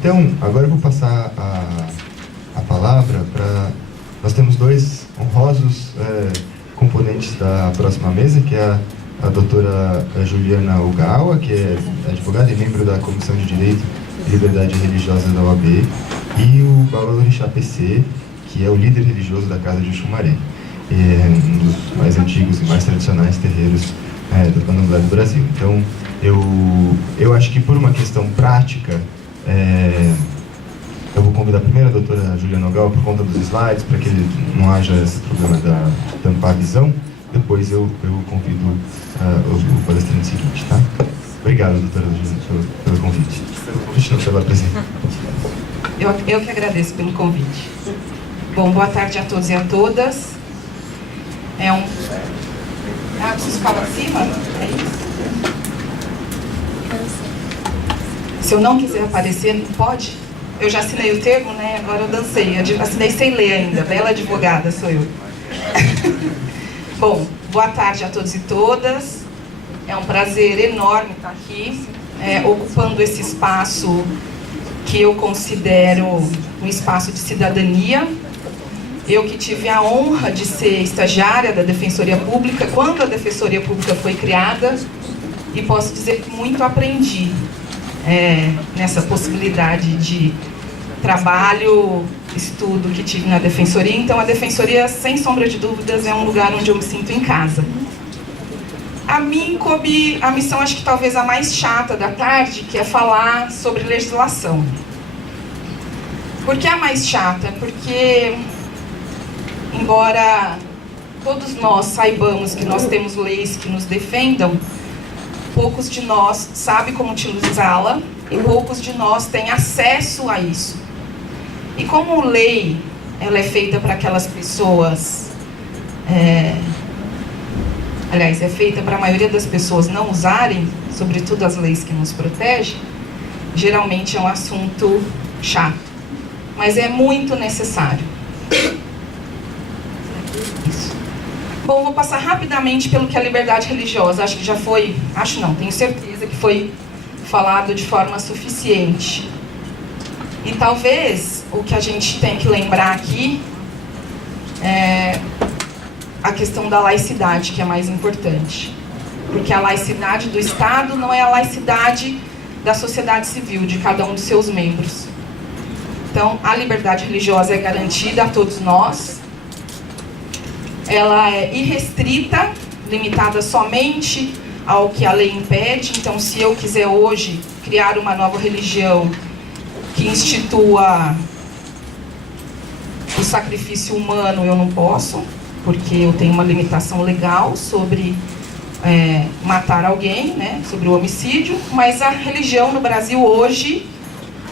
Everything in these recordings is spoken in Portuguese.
Então, agora eu vou passar a palavra para... Nós temos dois honrosos componentes da próxima mesa, que é a doutora Juliana Ogawa, que é advogada e membro da Comissão de Direito e Liberdade Religiosa da OAB, e o Babalorixá PC, que é o líder religioso da Casa de Xumaré, um dos mais antigos e mais tradicionais terreiros do Candomblé do Brasil. Então, eu acho que por uma questão prática, eu vou convidar primeiro a doutora Juliana Ogawa por conta dos slides, para que não haja esse problema de tampar a visão. Depois eu convido o palestrante seguinte, tá? Obrigado, doutora Juliana, pelo convite. Pelo convite, não, pela presença. Eu que agradeço pelo convite. Bom, boa tarde a todos e a todas. Preciso falar acima? É isso? Se eu não quiser aparecer, não pode? Eu já assinei o termo, né? Agora eu dancei. Eu assinei sem ler ainda. Bela advogada sou eu. Bom, boa tarde a todos e todas. É um prazer enorme estar aqui, ocupando esse espaço que eu considero um espaço de cidadania. Eu que tive a honra de ser estagiária da Defensoria Pública, quando a Defensoria Pública foi criada, e posso dizer que muito aprendi nessa possibilidade de trabalho, estudo que tive na Defensoria. Então a Defensoria, sem sombra de dúvidas, é um lugar onde eu me sinto em casa. A mim coube a missão, acho que talvez a mais chata da tarde, que é falar sobre legislação. Por que a mais chata? Porque, embora todos nós saibamos que nós temos leis que nos defendam, poucos de nós sabem como utilizá-la e poucos de nós têm acesso a isso. E como lei, ela é feita para aquelas pessoas... Aliás, é feita para a maioria das pessoas não usarem, sobretudo as leis que nos protegem, geralmente é um assunto chato. Mas é muito necessário. Isso. Bom, vou passar rapidamente pelo que é a liberdade religiosa. Acho que já foi... Acho não, tenho certeza que foi falado de forma suficiente. E talvez o que a gente tem que lembrar aqui é a questão da laicidade, que é mais importante. Porque a laicidade do Estado não é a laicidade da sociedade civil, de cada um dos seus membros. Então, a liberdade religiosa é garantida a todos nós. Ela é irrestrita, limitada somente ao que a lei impede. Então, se eu quiser hoje criar uma nova religião que institua o sacrifício humano, eu não posso, porque eu tenho uma limitação legal sobre matar alguém, né, sobre o homicídio, mas a religião no Brasil hoje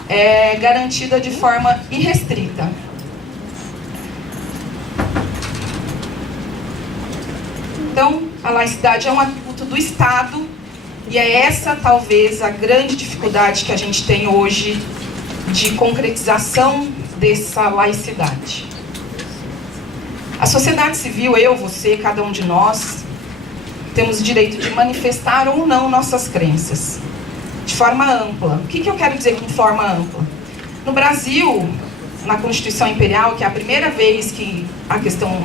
é garantida de forma irrestrita. Então, a laicidade é um atributo do Estado e é essa, talvez, a grande dificuldade que a gente tem hoje de concretização dessa laicidade. A sociedade civil, eu, você, cada um de nós, temos o direito de manifestar ou não nossas crenças, de forma ampla. O que eu quero dizer com forma ampla? No Brasil, na Constituição Imperial, que é a primeira vez que a questão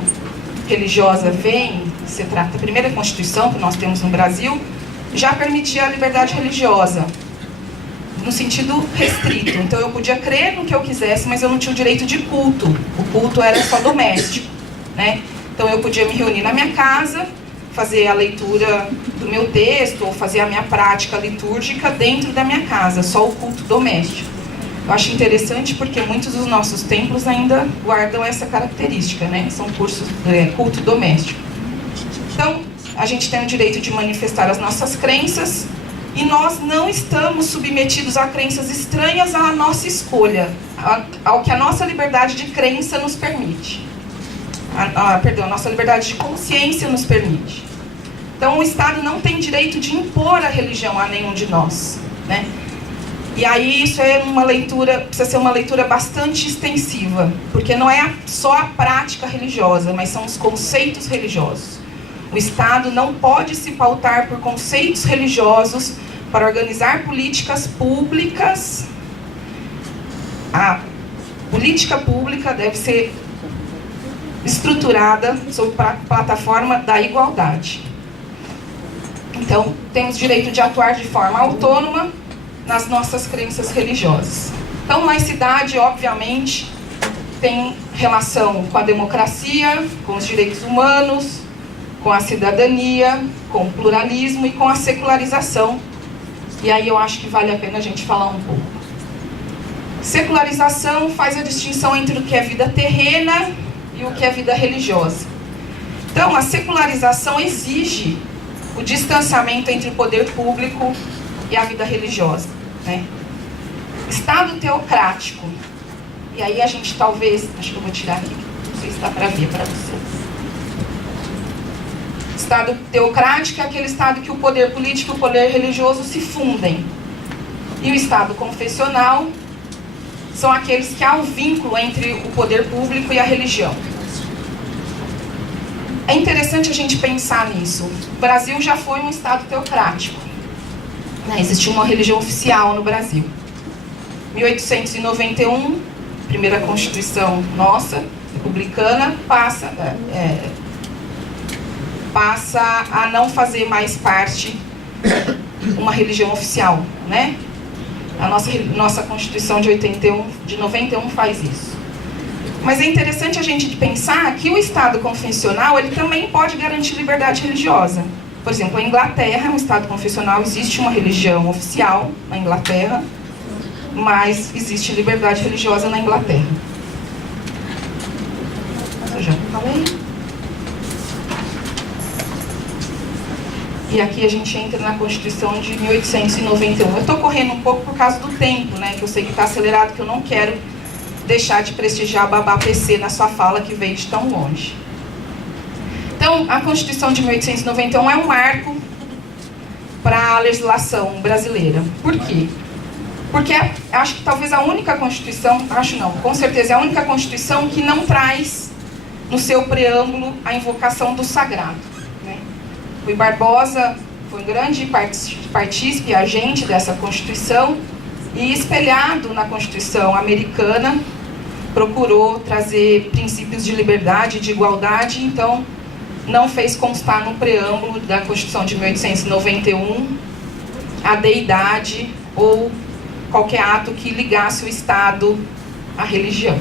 religiosa vem, se trata da primeira Constituição que nós temos no Brasil, já permitia a liberdade religiosa, no sentido restrito. Então eu podia crer no que eu quisesse, mas eu não tinha o direito de culto. O culto era só doméstico, né? Então eu podia me reunir na minha casa, fazer a leitura do meu texto, ou fazer a minha prática litúrgica dentro da minha casa, só o culto doméstico. Eu acho interessante porque muitos dos nossos templos ainda guardam essa característica, né? São culto doméstico. Então, a gente tem o direito de manifestar as nossas crenças e nós não estamos submetidos a crenças estranhas à nossa escolha, ao que a nossa liberdade de crença nos permite. A nossa liberdade de consciência nos permite. Então, o Estado não tem direito de impor a religião a nenhum de nós, né? E aí isso é uma leitura, precisa ser uma leitura bastante extensiva, porque não é só a prática religiosa, mas são os conceitos religiosos. O Estado não pode se pautar por conceitos religiosos para organizar políticas públicas a política pública deve ser estruturada sob a plataforma da igualdade. Então, temos direito de atuar de forma autônoma nas nossas crenças religiosas. Então, laicidade, obviamente, tem relação com a democracia, com os direitos humanos, com a cidadania, com o pluralismo e com a secularização. E aí eu acho que vale a pena a gente falar um pouco. Secularização faz a distinção entre o que é vida terrena e o que é vida religiosa. Então, a secularização exige o distanciamento entre o poder público e a vida religiosa, né? Estado teocrático. E aí a gente talvez, acho que eu vou tirar aqui, não sei se dá para ver para vocês. Estado teocrático é aquele estado que o poder político e o poder religioso se fundem. E o estado confessional são aqueles que há um vínculo entre o poder público e a religião. É interessante a gente pensar nisso. O Brasil já foi um estado teocrático, né? Existiu uma religião oficial no Brasil. 1891, primeira Constituição nossa, republicana, passa a não fazer mais parte uma religião oficial, né? A nossa Constituição de 91 faz isso. Mas é interessante a gente pensar que o Estado confessional ele também pode garantir liberdade religiosa. Por exemplo, a Inglaterra é um Estado confessional, existe uma religião oficial na Inglaterra, mas existe liberdade religiosa na Inglaterra. Eu já falei. E aqui a gente entra na Constituição de 1891. Eu estou correndo um pouco por causa do tempo, né? Que eu sei que está acelerado, que eu não quero deixar de prestigiar a Babá PC na sua fala, que veio de tão longe. Então, a Constituição de 1891 é um marco para a legislação brasileira. Por quê? Porque acho que talvez a única Constituição, acho não, com certeza é a única Constituição que não traz no seu preâmbulo a invocação do sagrado, né? Rui Barbosa foi um grande partícipe e agente dessa Constituição e, espelhado na Constituição americana, procurou trazer princípios de liberdade e de igualdade, então não fez constar no preâmbulo da Constituição de 1891 a deidade ou qualquer ato que ligasse o Estado à religião.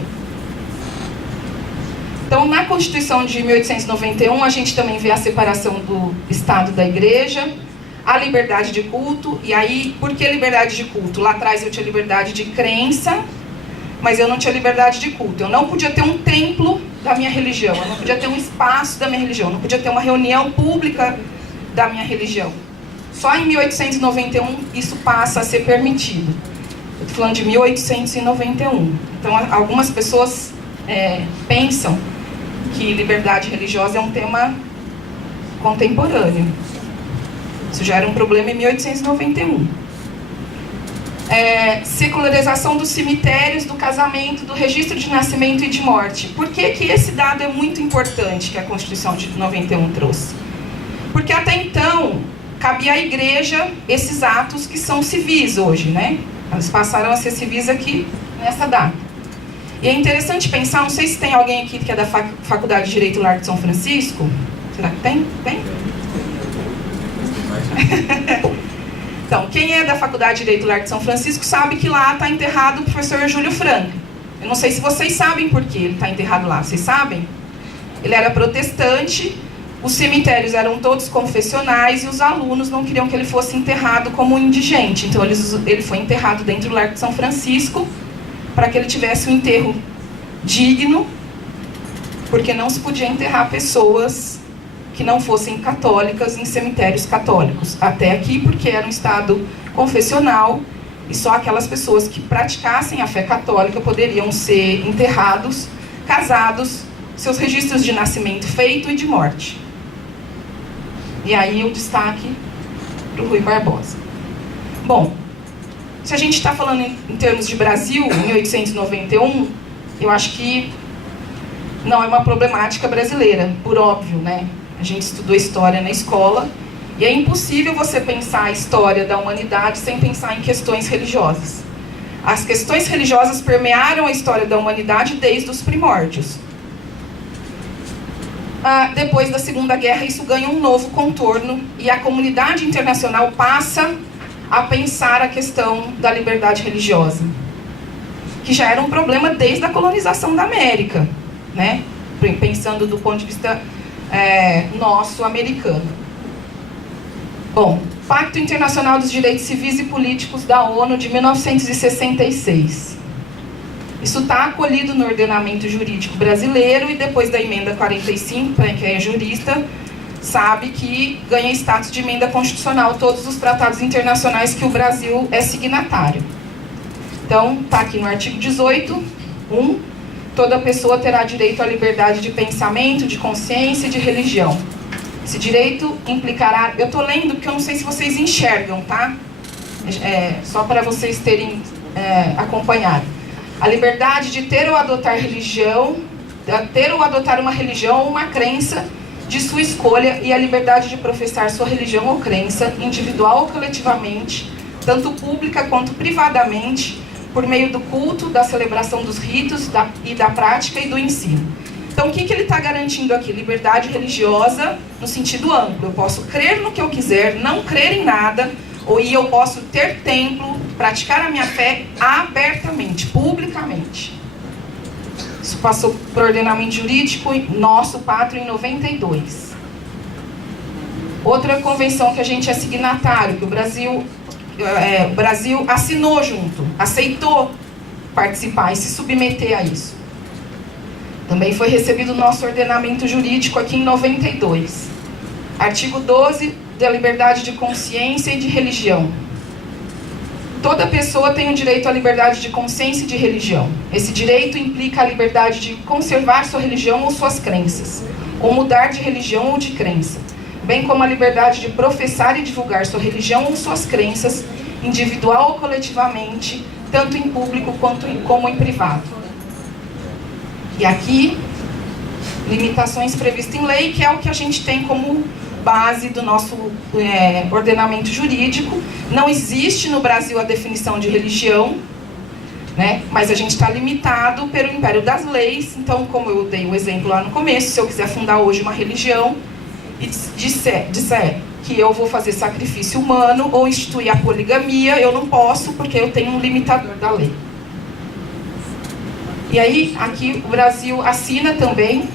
Então, na Constituição de 1891, a gente também vê a separação do Estado da Igreja, a liberdade de culto. E aí, por que liberdade de culto? Lá atrás eu tinha liberdade de crença, mas eu não tinha liberdade de culto. Eu não podia ter um templo da minha religião, eu não podia ter um espaço da minha religião, eu não podia ter uma reunião pública da minha religião. Só em 1891 isso passa a ser permitido. Eu estou falando de 1891. Então, algumas pessoas pensam que liberdade religiosa é um tema contemporâneo. Isso já era um problema em 1891. Secularização dos cemitérios, do casamento, do registro de nascimento e de morte. Por que que esse dado é muito importante que a Constituição de 91 trouxe? Porque até então cabia à igreja esses atos que são civis hoje, né? Eles passaram a ser civis aqui nessa data. E é interessante pensar, não sei se tem alguém aqui que é da Faculdade de Direito Largo de São Francisco. Será que tem? Tem? Então, quem é da Faculdade de Direito Largo de São Francisco sabe que lá está enterrado o professor Júlio Franco. Eu não sei se vocês sabem por que ele está enterrado lá. Vocês sabem? Ele era protestante, os cemitérios eram todos confessionais e os alunos não queriam que ele fosse enterrado como um indigente. Então, ele foi enterrado dentro do Largo de São Francisco para que ele tivesse um enterro digno, porque não se podia enterrar pessoas que não fossem católicas em cemitérios católicos. Até aqui, porque era um estado confessional e só aquelas pessoas que praticassem a fé católica poderiam ser enterrados, casados, seus registros de nascimento feito e de morte. E aí o destaque para o Rui Barbosa. Bom, se a gente está falando em termos de Brasil, em 1891, eu acho que não é uma problemática brasileira, por óbvio, né? A gente estudou história na escola e é impossível você pensar a história da humanidade sem pensar em questões religiosas. As questões religiosas permearam a história da humanidade desde os primórdios. Depois da Segunda Guerra, isso ganha um novo contorno e a comunidade internacional passa a pensar a questão da liberdade religiosa, que já era um problema desde a colonização da América, né? Pensando do ponto de vista nosso, americano. Bom, Pacto Internacional dos Direitos Civis e Políticos da ONU de 1966. Isso está acolhido no ordenamento jurídico brasileiro e depois da emenda 45, para quem é jurista, sabe que ganha status de emenda constitucional todos os tratados internacionais que o Brasil é signatário. Então, está aqui no artigo 18, toda pessoa terá direito à liberdade de pensamento, de consciência e de religião. Esse direito implicará... Eu estou lendo porque eu não sei se vocês enxergam, tá? Só para vocês terem acompanhado. A liberdade de ter ou adotar religião, ter ou adotar uma religião ou uma crença de sua escolha e a liberdade de professar sua religião ou crença, individual ou coletivamente, tanto pública quanto privadamente, por meio do culto, da celebração dos ritos e da prática e do ensino. Então, o que ele está garantindo aqui? Liberdade religiosa no sentido amplo. Eu posso crer no que eu quiser, não crer em nada, e eu posso ter templo, praticar a minha fé abertamente, publicamente. Isso passou por ordenamento jurídico nosso, Pátrio, em 92. Outra convenção que a gente é signatário, que o Brasil assinou junto, aceitou participar e se submeter a isso. Também foi recebido o nosso ordenamento jurídico aqui em 92. Artigo 12 da liberdade de consciência e de religião. Toda pessoa tem o direito à liberdade de consciência e de religião. Esse direito implica a liberdade de conservar sua religião ou suas crenças, ou mudar de religião ou de crença, bem como a liberdade de professar e divulgar sua religião ou suas crenças, individual ou coletivamente, tanto em público como em privado. E aqui, limitações previstas em lei, que é o que a gente tem como base do nosso ordenamento jurídico. Não existe no Brasil a definição de religião, né? Mas a gente está limitado pelo império das leis. Então, como eu dei o exemplo lá no começo, se eu quiser fundar hoje uma religião e disser que eu vou fazer sacrifício humano ou instituir a poligamia, eu não posso, porque eu tenho um limitador da lei. E aí, aqui o Brasil assina também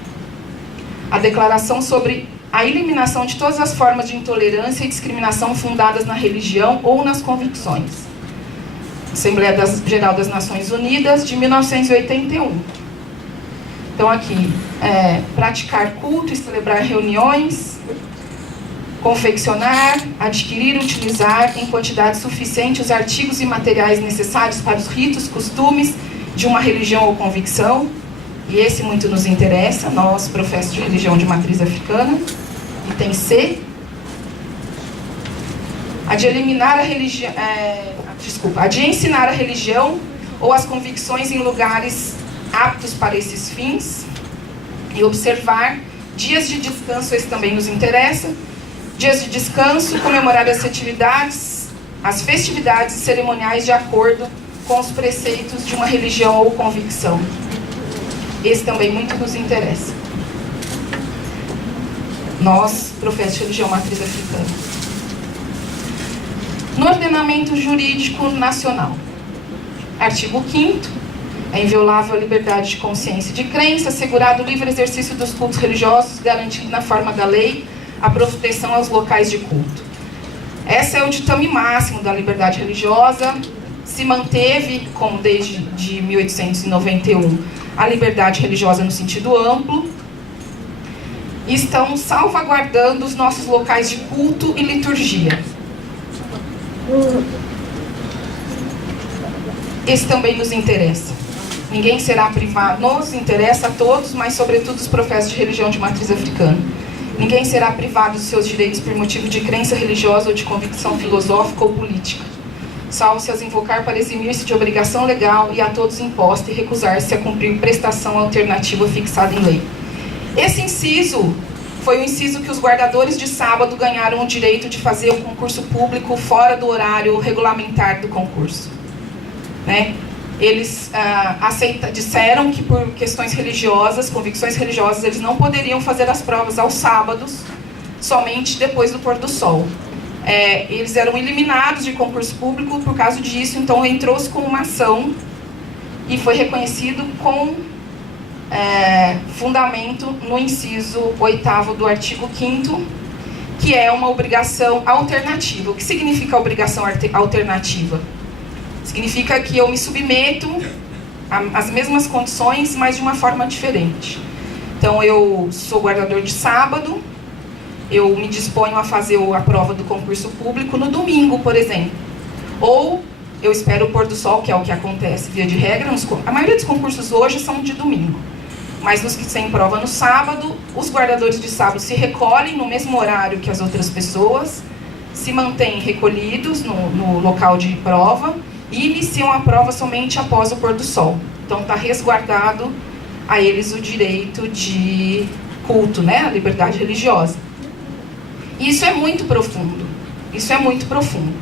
a declaração sobre a eliminação de todas as formas de intolerância e discriminação fundadas na religião ou nas convicções. Assembleia Geral das Nações Unidas, de 1981. Então, aqui, praticar culto e celebrar reuniões, confeccionar, adquirir, utilizar em quantidade suficiente os artigos e materiais necessários para os ritos, costumes de uma religião ou convicção. E esse muito nos interessa, nós, professos de religião de matriz africana, item C. A de eliminar a religião, a de ensinar a religião ou as convicções em lugares aptos para esses fins. E observar dias de descanso, esse também nos interessa. Dias de descanso, comemorar as festividades cerimoniais de acordo com os preceitos de uma religião ou convicção. Esse também muito nos interessa. Nós, professos de religião matriz africana. No ordenamento jurídico nacional, artigo 5º, é inviolável a liberdade de consciência e de crença, assegurado o livre exercício dos cultos religiosos, garantido na forma da lei a proteção aos locais de culto. Esse é o ditame máximo da liberdade religiosa. Se manteve, como desde 1891, a liberdade religiosa no sentido amplo, e estão salvaguardando os nossos locais de culto e liturgia. Esse também nos interessa. Ninguém será privado, nos interessa a todos, mas sobretudo os professos de religião de matriz africana. Ninguém será privado dos seus direitos por motivo de crença religiosa ou de convicção filosófica ou política, salvo se as invocar para eximir-se de obrigação legal e a todos imposta e recusar-se a cumprir prestação alternativa fixada em lei. Esse inciso foi o inciso que os guardadores de sábado ganharam o direito de fazer o concurso público fora do horário regulamentar do concurso. né? Eles disseram que por questões religiosas, convicções religiosas, eles não poderiam fazer as provas aos sábados, somente depois do pôr do sol. Eles eram eliminados de concurso público por causa disso, então entrou-se com uma ação e foi reconhecido com fundamento no inciso 8º do artigo 5º, que é uma obrigação alternativa. O que significa obrigação alternativa? Significa que eu me submeto às mesmas condições, mas de uma forma diferente. Então, eu sou guardador de sábado, eu me disponho a fazer a prova do concurso público no domingo, por exemplo. Ou eu espero o pôr do sol, que é o que acontece via de regra. A maioria dos concursos hoje são de domingo. Mas nos que têm prova no sábado, os guardadores de sábado se recolhem no mesmo horário que as outras pessoas, se mantêm recolhidos no local de prova e iniciam a prova somente após o pôr do sol. Então está resguardado a eles o direito de culto, né? A liberdade religiosa. Isso é muito profundo. Isso é muito profundo.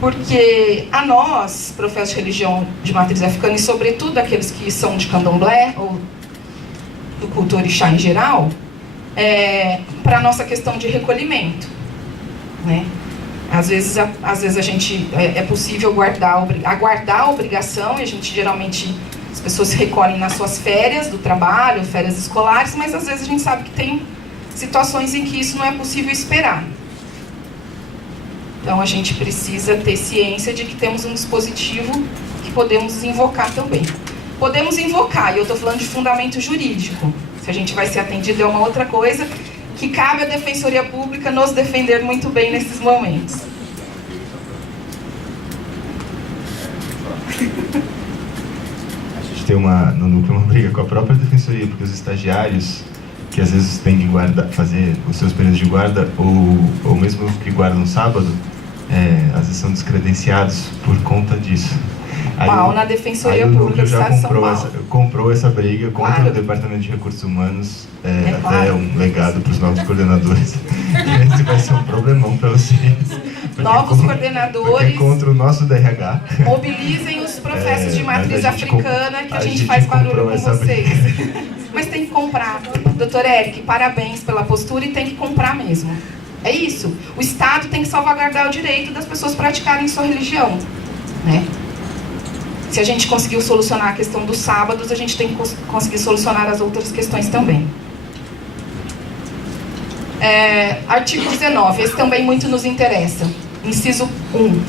Porque a nós, professos de religião de matriz africana, e sobretudo aqueles que são de candomblé, ou do culto orixá em geral, para a nossa questão de recolhimento, né? Às vezes a gente é possível aguardar a obrigação, e a gente geralmente, as pessoas se recolhem nas suas férias do trabalho, férias escolares, mas às vezes a gente sabe que tem situações em que isso não é possível esperar. Então a gente precisa ter ciência de que temos um dispositivo que podemos invocar também. Podemos invocar, e eu estou falando de fundamento jurídico. Se a gente vai ser atendido é uma outra coisa, que cabe à Defensoria Pública nos defender muito bem nesses momentos. A gente tem no núcleo uma briga com a própria Defensoria, porque os estagiários, que às vezes têm que fazer os seus períodos de guarda, ou mesmo que guardam no sábado, às vezes são descredenciados por conta disso. Na Defensoria Pública do Estado de São Paulo. Comprou essa briga contra o Departamento de Recursos Humanos, até um legado para os novos coordenadores. Esse vai ser um problemão para vocês. Novos coordenadores. Contra o nosso DRH. Mobilizem os professos de matriz africana, que a gente faz barulho com vocês. Mas tem que comprar. Doutor Eric, parabéns pela postura, e tem que comprar mesmo. É isso. O Estado tem que salvaguardar o direito das pessoas praticarem sua religião, né? Se a gente conseguiu solucionar a questão dos sábados, a gente tem que conseguir solucionar as outras questões também. Artigo 19, esse também muito nos interessa. Inciso 1.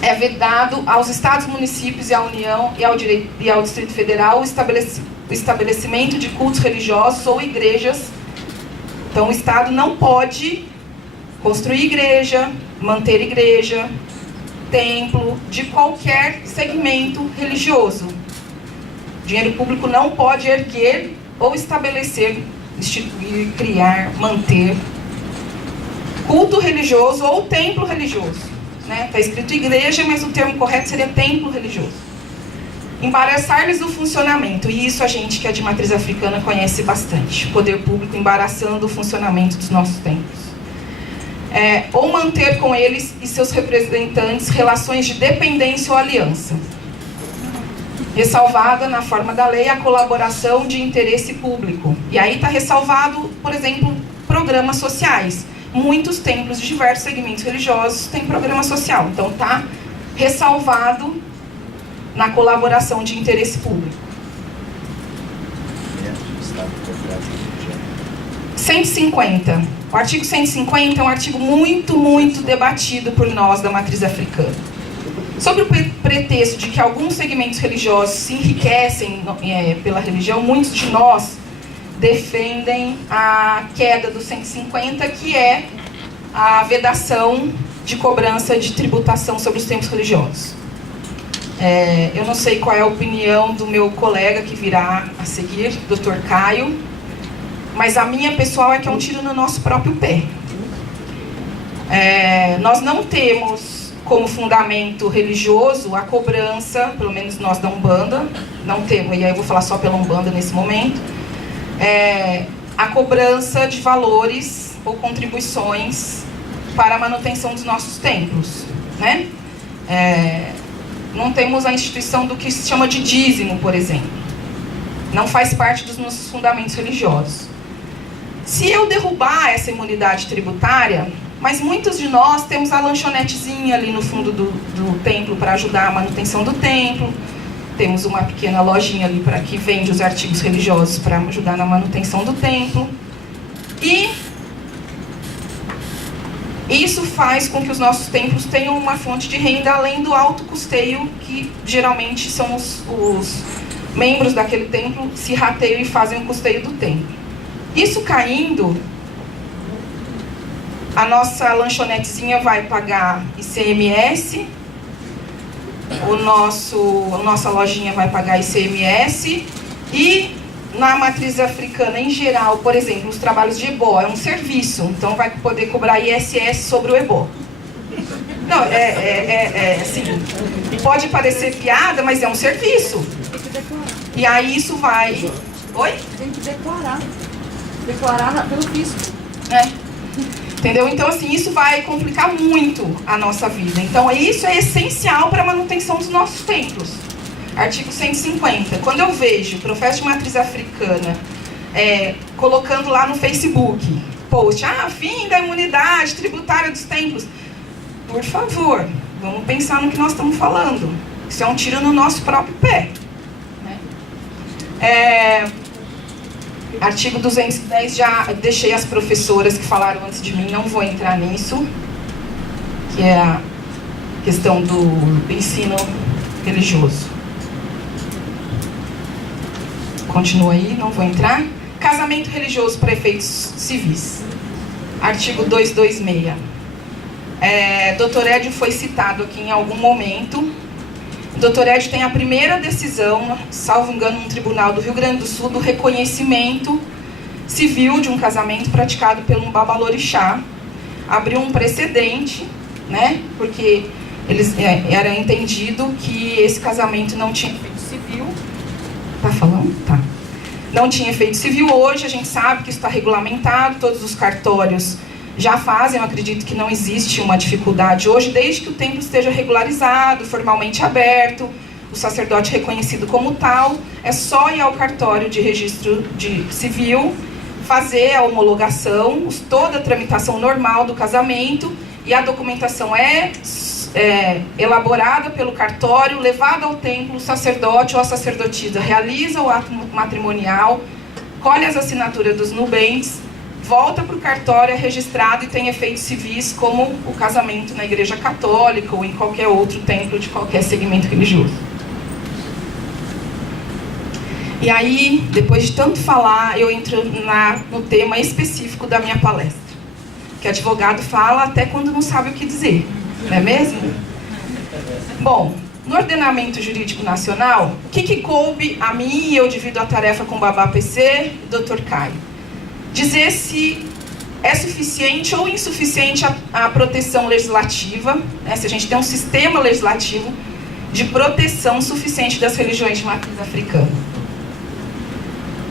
É vedado aos Estados, municípios e à União e ao Distrito Federal o estabelecimento de cultos religiosos ou igrejas. Então o Estado não pode construir igreja, manter igreja, templo, de qualquer segmento religioso. Dinheiro público não pode erguer ou estabelecer, instituir, criar, manter culto religioso ou templo religioso. Está escrito igreja, mas o termo correto seria templo religioso. Embaraçar-lhes o funcionamento, e isso a gente que é de matriz africana conhece bastante. O poder público embaraçando o funcionamento dos nossos templos. Ou manter com eles e seus representantes relações de dependência ou aliança. Ressalvada na forma da lei a colaboração de interesse público. E aí está ressalvado, por exemplo, programas sociais. Muitos templos de diversos segmentos religiosos têm programa social. Então está ressalvado na colaboração de interesse público. 150. O artigo 150 é um artigo muito, muito debatido por nós da matriz africana. Sob o pretexto de que alguns segmentos religiosos se enriquecem pela religião, muitos de nós defendem a queda do 150, que é a vedação de cobrança de tributação sobre os templos religiosos. Eu não sei qual é a opinião do meu colega que virá a seguir, Dr. Caio, mas a minha pessoal é que é um tiro no nosso próprio pé. Nós não temos como fundamento religioso a cobrança, pelo menos nós da Umbanda, não temos, e aí eu vou falar só pela Umbanda nesse momento, a cobrança de valores ou contribuições para a manutenção dos nossos templos, né? Não temos a instituição do que se chama de dízimo, por exemplo. Não faz parte dos nossos fundamentos religiosos. Se eu derrubar essa imunidade tributária, mas muitos de nós temos a lanchonetezinha ali no fundo do templo para ajudar a manutenção do templo, temos uma pequena lojinha ali que vende os artigos religiosos para ajudar na manutenção do templo. E isso faz com que os nossos templos tenham uma fonte de renda além do alto custeio, que geralmente são os membros daquele templo se rateiam e fazem o custeio do templo. Isso caindo, a nossa lanchonetezinha vai pagar ICMS, nossa lojinha vai pagar ICMS, e na matriz africana em geral, por exemplo, os trabalhos de ebó é um serviço, então vai poder cobrar ISS sobre o ebó. Não, assim, pode parecer piada, mas é um serviço. Tem que declarar. E aí isso vai... Oi? Tem que declarar. Declarar pelo fisco. Entendeu? Então, assim, isso vai complicar muito a nossa vida. Então, isso é essencial para a manutenção dos nossos templos. Artigo 150. Quando eu vejo profetas de matriz africana colocando lá no Facebook, post, fim da imunidade tributária dos templos. Por favor, vamos pensar no que nós estamos falando. Isso é um tiro no nosso próprio pé. Artigo 210, já deixei as professoras que falaram antes de mim, não vou entrar nisso, que é a questão do ensino religioso. Continua aí, não vou entrar. Casamento religioso para efeitos civis. Artigo 226. Dr. Edio foi citado aqui em algum momento. O Dr. Edio tem a primeira decisão, salvo engano, no Tribunal do Rio Grande do Sul, do reconhecimento civil de um casamento praticado pelo um babalorixá. Abriu um precedente, né? Porque era entendido que esse casamento não tinha efeito civil. Tá falando? Tá. Não tinha efeito civil. Hoje a gente sabe que isso está regulamentado, todos os cartórios já fazem, eu acredito que não existe uma dificuldade hoje, desde que o templo esteja regularizado, formalmente aberto, o sacerdote reconhecido como tal, é só ir ao cartório de registro civil, fazer a homologação, toda a tramitação normal do casamento, e a documentação é elaborada pelo cartório, levada ao templo, o sacerdote ou a sacerdotisa realiza o ato matrimonial, colhe as assinaturas dos nubentes, volta para o cartório, é registrado e tem efeitos civis, como o casamento na Igreja Católica ou em qualquer outro templo de qualquer segmento religioso. E aí, depois de tanto falar, eu entro no tema específico da minha palestra. Que advogado fala até quando não sabe o que dizer, não é mesmo? Bom, no ordenamento jurídico nacional, o que coube a mim, e eu divido a tarefa com o Babá PC e o Dr. Caio? Dizer se é suficiente ou insuficiente a proteção legislativa, né? Se a gente tem um sistema legislativo de proteção suficiente das religiões de matriz africana.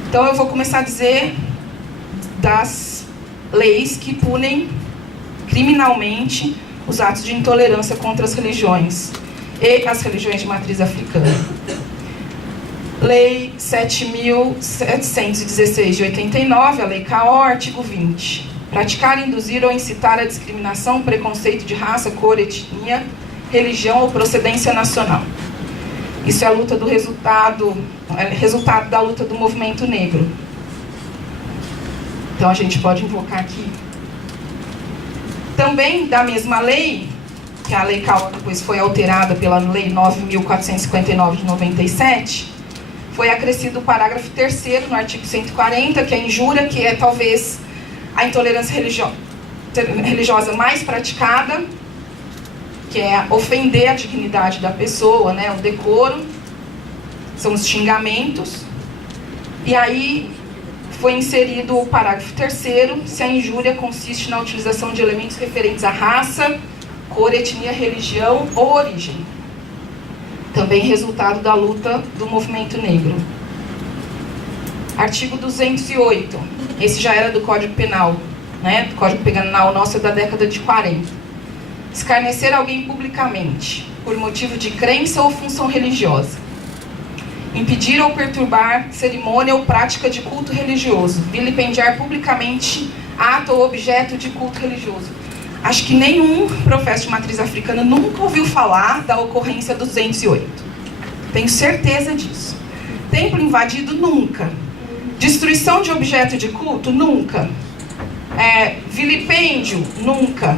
Então eu vou começar a dizer das leis que punem criminalmente os atos de intolerância contra as religiões e as religiões de matriz africana. Lei 7.716 de 89, a Lei CAO, artigo 20. Praticar, induzir ou incitar a discriminação, preconceito de raça, cor, etnia, religião ou procedência nacional. Isso é a luta resultado da luta do movimento negro. Então a gente pode invocar aqui. Também da mesma lei, que a Lei CAO depois foi alterada pela Lei 9.459 de 97, foi acrescido o parágrafo 3º no artigo 140, que é a injúria, que é talvez a intolerância religiosa mais praticada, que é ofender a dignidade da pessoa, né, o decoro, são os xingamentos. E aí foi inserido o parágrafo 3º, se a injúria consiste na utilização de elementos referentes à raça, cor, etnia, religião ou origem. Também resultado da luta do movimento negro. Artigo 208. Esse já era do Código Penal, né? Do Código Penal nosso é da década de 40. escarnecer alguém publicamente, por motivo de crença ou função religiosa, impedir ou perturbar cerimônia ou prática de culto religioso, vilipendiar publicamente ato ou objeto de culto religioso. Acho que nenhum profeta de matriz africana nunca ouviu falar da ocorrência 208. Tenho certeza disso. Templo invadido, nunca. Destruição de objeto de culto, nunca. Vilipêndio, nunca.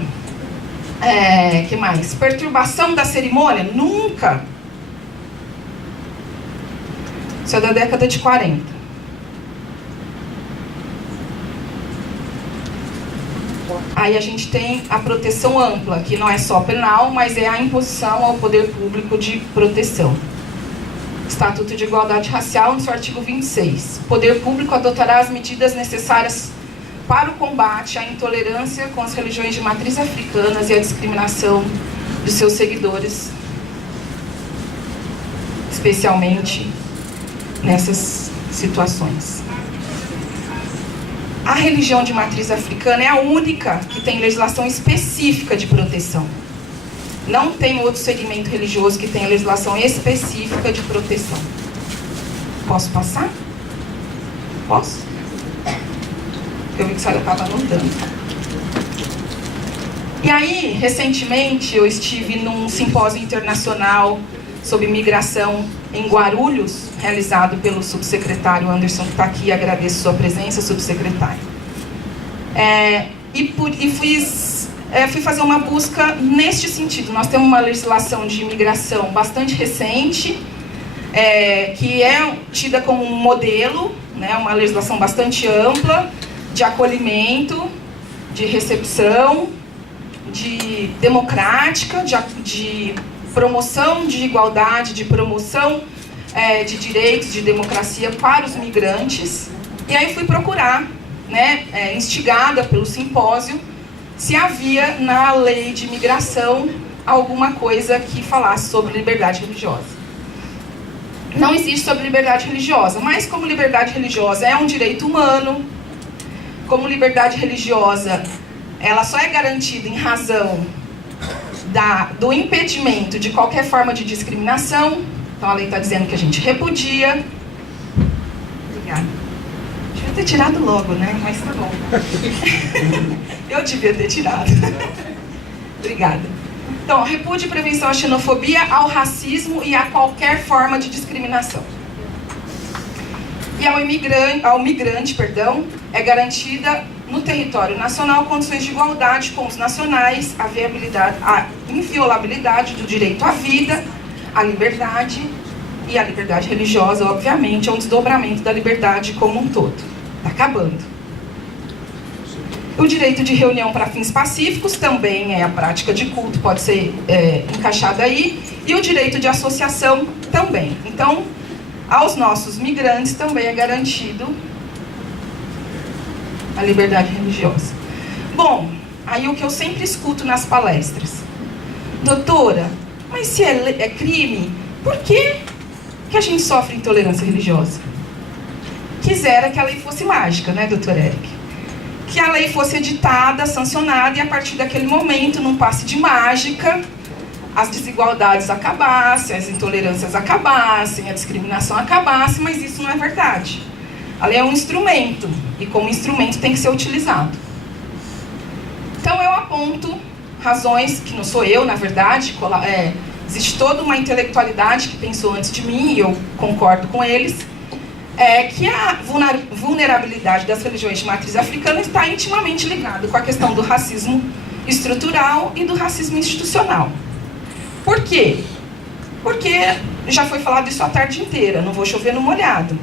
Que mais? Perturbação da cerimônia, nunca. Isso é da década de 40. Aí a gente tem a proteção ampla, que não é só penal, mas é a imposição ao poder público de proteção. Estatuto de Igualdade Racial, no seu artigo 26. O poder público adotará as medidas necessárias para o combate à intolerância com as religiões de matriz africanas e a discriminação de seus seguidores, especialmente nessas situações. A religião de matriz africana é a única que tem legislação específica de proteção. Não tem outro segmento religioso que tenha legislação específica de proteção. Posso passar? Posso? Eu vi que a senhora estava anotando. E aí, recentemente, eu estive num simpósio internacional sobre migração em Guarulhos, realizado pelo subsecretário Anderson, que está aqui, agradeço sua presença, subsecretário. Fui fazer uma busca neste sentido. Nós temos uma legislação de imigração bastante recente, que é tida como um modelo, né, uma legislação bastante ampla, de acolhimento, de recepção, de democrática, de promoção de igualdade, de promoção de direitos, de democracia para os migrantes. E aí fui procurar, né, instigada pelo simpósio, se havia na lei de imigração alguma coisa que falasse sobre liberdade religiosa. Não existe sobre liberdade religiosa, mas como liberdade religiosa é um direito humano, como liberdade religiosa ela só é garantida em razão do impedimento de qualquer forma de discriminação. Então a lei está dizendo que a gente repudia. Obrigada. Devia ter tirado logo, né? Mas tá bom. Eu devia ter tirado. Obrigada. Então, repúdio e prevenção à xenofobia, ao racismo e a qualquer forma de discriminação. E ao migrante, é garantida no território nacional condições de igualdade com os nacionais, a inviolabilidade do direito à vida, à liberdade e à liberdade religiosa, obviamente, é um desdobramento da liberdade como um todo. Está acabando. O direito de reunião para fins pacíficos também é a prática de culto, pode ser encaixado aí, e o direito de associação também. Então, aos nossos migrantes também é garantido a liberdade religiosa. Bom, aí o que eu sempre escuto nas palestras: doutora, mas se é crime, por que a gente sofre intolerância religiosa? Quisera que a lei fosse mágica, né, doutor Eric? Que a lei fosse editada, sancionada, e a partir daquele momento, num passe de mágica, as desigualdades acabassem, as intolerâncias acabassem, a discriminação acabasse, mas isso não é verdade. A lei é um instrumento, e como instrumento tem que ser utilizado. Então eu aponto razões, que não sou eu, na verdade, existe toda uma intelectualidade que pensou antes de mim, e eu concordo com eles, que a vulnerabilidade das religiões de matriz africana está intimamente ligada com a questão do racismo estrutural e do racismo institucional. Por quê? Porque já foi falado isso a tarde inteira, não vou chover no molhado.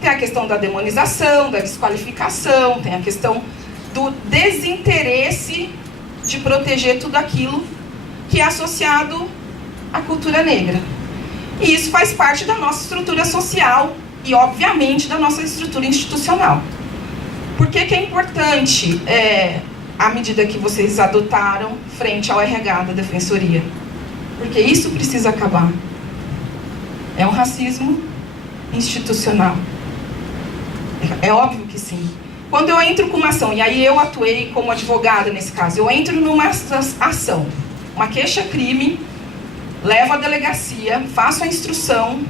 Tem a questão da demonização, da desqualificação, tem a questão do desinteresse de proteger tudo aquilo que é associado à cultura negra. E isso faz parte da nossa estrutura social e, obviamente, da nossa estrutura institucional. Por que é importante a medida que vocês adotaram frente ao RH da Defensoria? Porque isso precisa acabar. É um racismo institucional. É óbvio que sim. Quando eu entro com uma ação, e aí eu atuei como advogada nesse caso, eu entro numa ação uma queixa-crime, levo à delegacia, faço a instrução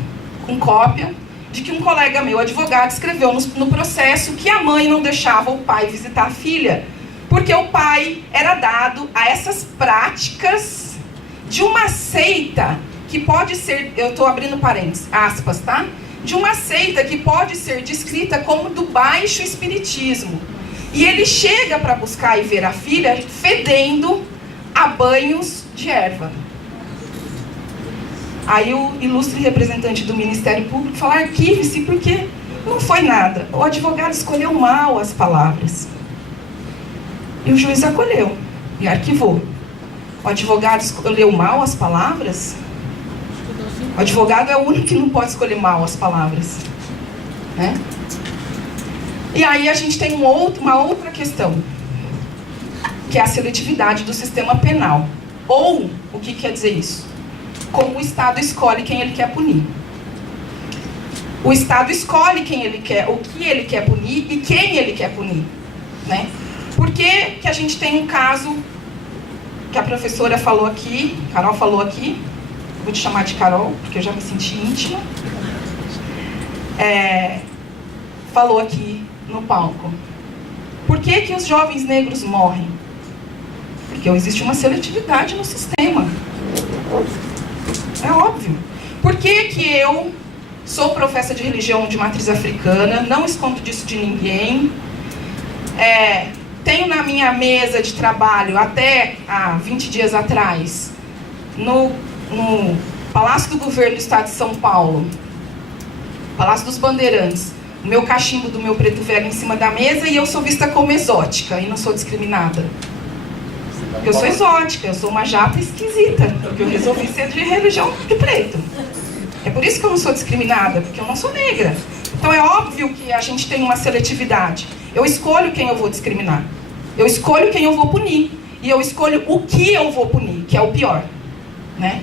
com cópia de que um colega meu, advogado, escreveu no processo que a mãe não deixava o pai visitar a filha, porque o pai era dado a essas práticas de uma seita que pode ser, eu estou abrindo parênteses, aspas, tá? De uma seita que pode ser descrita como do baixo espiritismo. E ele chega para buscar e ver a filha fedendo a banhos de erva. Aí o ilustre representante do Ministério Público fala: arquive-se, porque não foi nada. O advogado escolheu mal as palavras. E o juiz acolheu e arquivou. O advogado escolheu mal as palavras? O advogado é o único que não pode escolher mal as palavras, né? E aí a gente tem uma outra questão, que é a seletividade do sistema penal. Ou, o que quer dizer isso? Como o Estado escolhe quem ele quer punir. O Estado escolhe quem ele quer, o que ele quer punir e quem ele quer punir, né? Por que a gente tem um caso que a professora falou aqui, Carol falou aqui, vou te chamar de Carol, porque eu já me senti íntima, falou aqui no palco. Por que os jovens negros morrem? Porque existe uma seletividade no sistema. É óbvio. Por que eu sou professa de religião de matriz africana, não escondo disso de ninguém, tenho na minha mesa de trabalho, até há 20 dias atrás, no Palácio do Governo do Estado de São Paulo, Palácio dos Bandeirantes, o meu cachimbo do meu preto velho em cima da mesa, e eu sou vista como exótica e não sou discriminada. Eu sou exótica, eu sou uma japa esquisita, porque eu resolvi ser de religião de preto. É por isso que eu não sou discriminada, porque eu não sou negra. Então é óbvio que a gente tem uma seletividade. Eu escolho quem eu vou discriminar. Eu escolho quem eu vou punir. E eu escolho o que eu vou punir, que é o pior, né?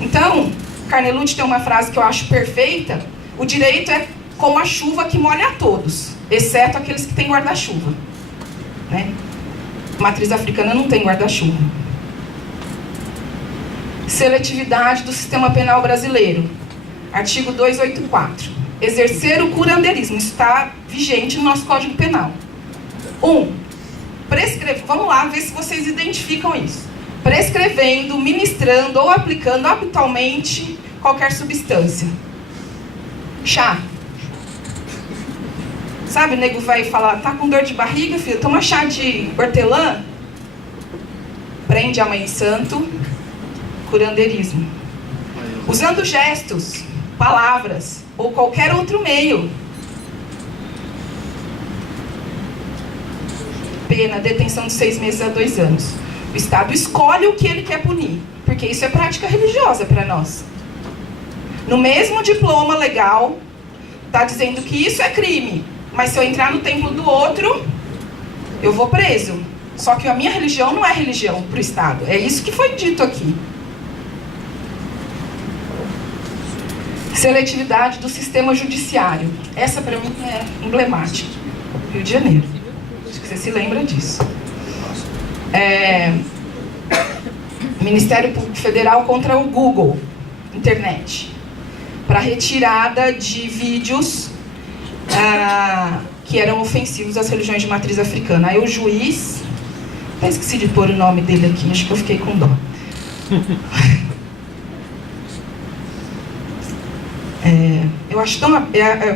Então, Carnelucci tem uma frase que eu acho perfeita: o direito é como a chuva que molha a todos, exceto aqueles que têm guarda-chuva, né? Matriz africana não tem guarda-chuva. Seletividade do sistema penal brasileiro. Artigo 284. Exercer o curandeirismo. Está vigente no nosso Código Penal. 1. Vamos lá ver se vocês identificam isso. Prescrevendo, ministrando ou aplicando habitualmente qualquer substância. Chá. Sabe, o nego vai falar: tá com dor de barriga, filho? Toma chá de hortelã. Prende a mãe santo. Curandeirismo. Usando gestos, palavras ou qualquer outro meio. Pena, detenção de 6 meses a 2 anos. O Estado escolhe o que ele quer punir, porque isso é prática religiosa para nós. No mesmo diploma legal, está dizendo que isso é crime, mas se eu entrar no templo do outro, eu vou preso. Só que a minha religião não é religião para o Estado. É isso que foi dito aqui. Seletividade do sistema judiciário. Essa para mim é emblemática. Rio de Janeiro. Acho que você se lembra disso. Ministério Público Federal contra o Google, internet, para retirada de vídeos que eram ofensivos às religiões de matriz africana. Aí o juiz, até esqueci de pôr o nome dele aqui, acho que eu fiquei com dó. Eu acho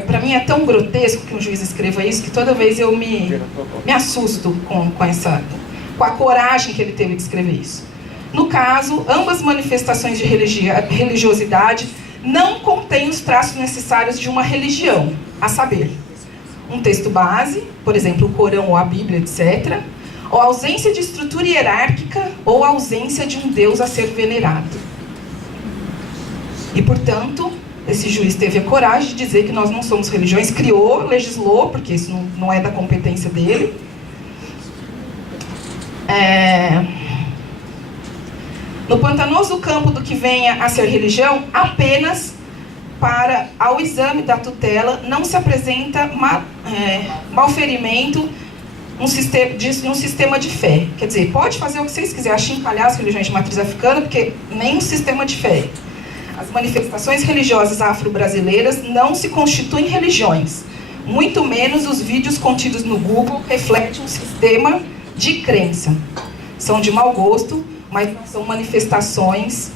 para mim é tão grotesco que um juiz escreva isso, que toda vez eu me assusto com a coragem que ele teve de escrever isso. No caso, ambas manifestações de religiosidade não contêm os traços necessários de uma religião, a saber, um texto base, por exemplo, o Corão ou a Bíblia, etc., ou ausência de estrutura hierárquica ou ausência de um Deus a ser venerado. E, portanto, esse juiz teve a coragem de dizer que nós não somos religiões, criou, legislou, porque isso não é da competência dele. No pantanoso campo do que venha a ser religião, apenas ao exame da tutela não se apresenta malferimento um sistema de fé. Quer dizer, pode fazer o que vocês quiserem, achincalhar as religiões de matriz africana, porque nem um sistema de fé. As manifestações religiosas afro-brasileiras não se constituem religiões. Muito menos os vídeos contidos no Google refletem um sistema de crença. São de mau gosto, mas são manifestações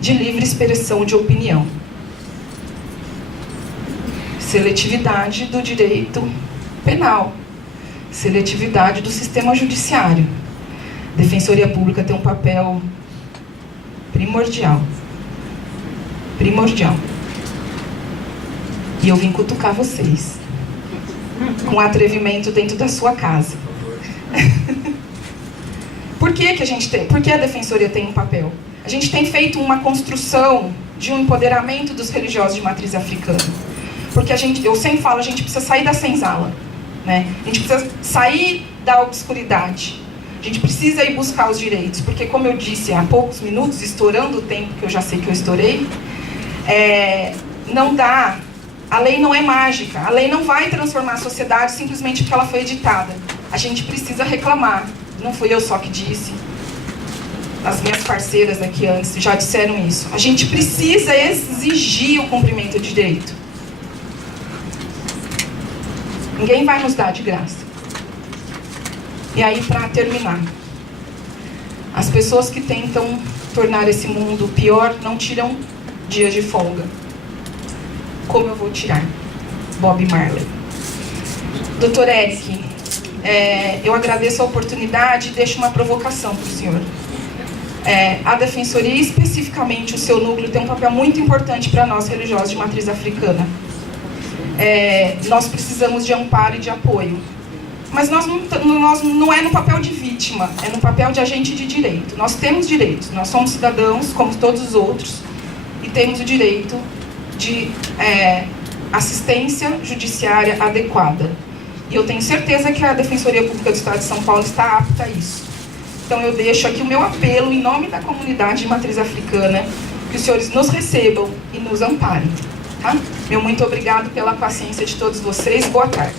de livre expressão de opinião. Seletividade do direito penal, seletividade do sistema judiciário. Defensoria Pública tem um papel primordial. E eu vim cutucar vocês com atrevimento dentro da sua casa. Por que a Defensoria tem um papel? A gente tem feito uma construção de um empoderamento dos religiosos de matriz africana. Porque eu sempre falo, a gente precisa sair da senzala, né? A gente precisa sair da obscuridade. A gente precisa ir buscar os direitos. Porque, como eu disse há poucos minutos, estourando o tempo que eu já sei que eu estourei, não dá. A lei não é mágica. A lei não vai transformar a sociedade simplesmente porque ela foi editada. A gente precisa reclamar. Não fui eu só que disse. As minhas parceiras aqui antes já disseram isso. A gente precisa exigir o cumprimento de direito. Ninguém vai nos dar de graça. E aí, para terminar, as pessoas que tentam tornar esse mundo pior não tiram dias de folga. Como eu vou tirar? Bob Marley. Dr. Eric, eu agradeço a oportunidade e deixo uma provocação para o senhor. A Defensoria, especificamente o seu núcleo, tem um papel muito importante para nós, religiosos de matriz africana. Nós precisamos de amparo e de apoio. Mas nós não é no papel de vítima, é no papel de agente de direito. Nós temos direitos, nós somos cidadãos, como todos os outros, e temos o direito de assistência judiciária adequada. E eu tenho certeza que a Defensoria Pública do Estado de São Paulo está apta a isso. Então eu deixo aqui o meu apelo, em nome da comunidade de matriz africana, que os senhores nos recebam e nos amparem. Tá? Meu muito obrigado pela paciência de todos vocês. Boa tarde.